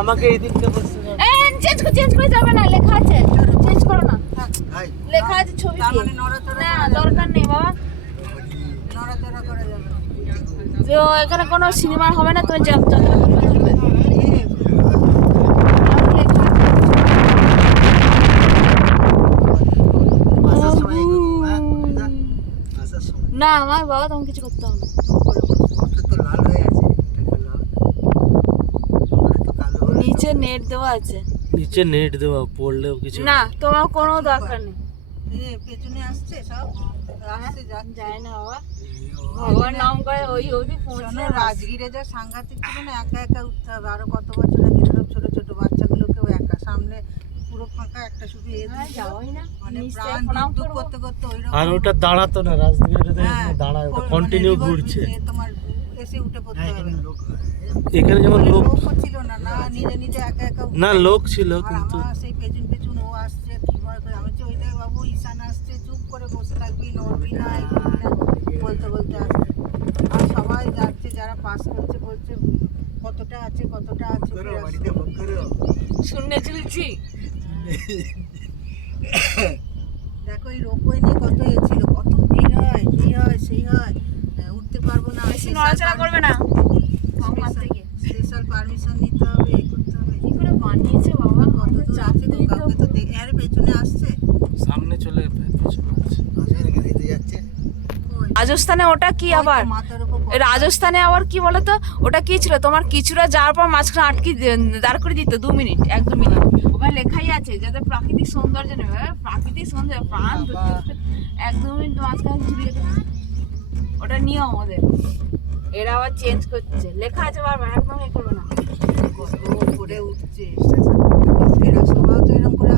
আমাকে এই দিকটা বসতে দাও। চেঞ্জ করে যাবে না, লেখা আছে, চেঞ্জ করো না, লেখা আছে ছবি দিয়ে। না দরকার নেই বাবা, নড়াচড়া করা যাবে না। তো এখানে কোনো সিনেমা হবে না, তুমি যতটা তুলবে। আসার সময় এগোবো, হ্যাঁ? আসার সময়। না আমার বাবা তোমাকে কিছু করতে হবে না। ওটা তো লাল হয়ে আছে, এটা লাল। ওটা তো কালো হয়ে নিচে নেট দেওয়া আছে। নিচে নেট দেওয়া, পড়লেও কিছু না তোমার কোনো দরকার নেই। পেছনে আসছে সব, আসছে যাচ্ছে। যায় না বাবা, ভগবান নাম করে ওই অবধি শোনো, পৌঁছে। রাজগীরে যা সাংঘাতিক ছিল না, একা একা উঠতে হবে। আরো কত বছর আগে এরকম ছোট ছোট বাচ্চাগুলোকেও একা, সামনে পুরো ফাঁকা, একটা শুধু যাওয়াই না, মানে নিশ্চয়ই প্রাণ প্রণাম দুঃখ করবো। করতে করতে ওই আর ওটা দাঁড়াতো না, রাজদিকে দাঁড়ায়, ওটা কন্টিনিউ ঘুরছে। তোমার এসে উঠে পড়তে হ্যাঁ, হবে। এখানে লোক হয়। এখানে যেমন লোক লোকও ছিল না, না নিজে নিজে একা একা উঠে। না, লোক ছিল আর কিন্তু আমার সেই পেছন পেছন ও আসছে, কি ভয় করে। আমি বলছি, ওই দেখ বাবু ঈশান আসছে, চুপ করে বসে থাকবি, নড়বি না, এই করবি না, বলতে বলতে আসছে। আর সবাই যাচ্ছে, যারা পাস করছে বলছে কতটা আছে, কতটা আছে। করো, ফের বাড়িতে আসছে। ফোন করো। শুনে চলছি। দেখো এই রোপওয়ে নিয়ে কত এ ছিল, কত ভিড় হয়, কি হয় সেই হয়, উঠতে পারবো না। বেশি নড়াচড়া করবে না, কম হাত থেকে। স্পেশাল পারমিশন নিতে হবে, এ করতে হবে। কি করে বানিয়েছে বাবা, কত দূর আছে গো, কাউকে তো এর পেছনে আসছে। সামনে চলে পেছনে আছে। আমাদের গাড়িতে যাচ্ছে। ওই, রাজস্থানে ওটা কি আবার, ওই তো মাথার উপর পড়ে। রাজস্থানে আবার কি বলতো, ওটা কি ছিল তোমার, কিছুটা যাওয়ার পর মাঝখানে আটকে দাঁড় করে দিত 2 মিনিট, 1-2 মিনিট। ওখানে লেখাই আছে যাতে প্রাকৃতিক সৌন্দর্য নেবে, প্রাকৃতিক সৌন্দর্য প্রাণ 1-2 মিনিট মাঝখানে ঝুলিয়ে দিত। ওটা নিয়ম ওদের, এরা আবার চেঞ্জ করছে, লেখা আছে বারবার, একদম এ করবে না। কত উপরে উঠছে। এরা সবাই তো এরকম করে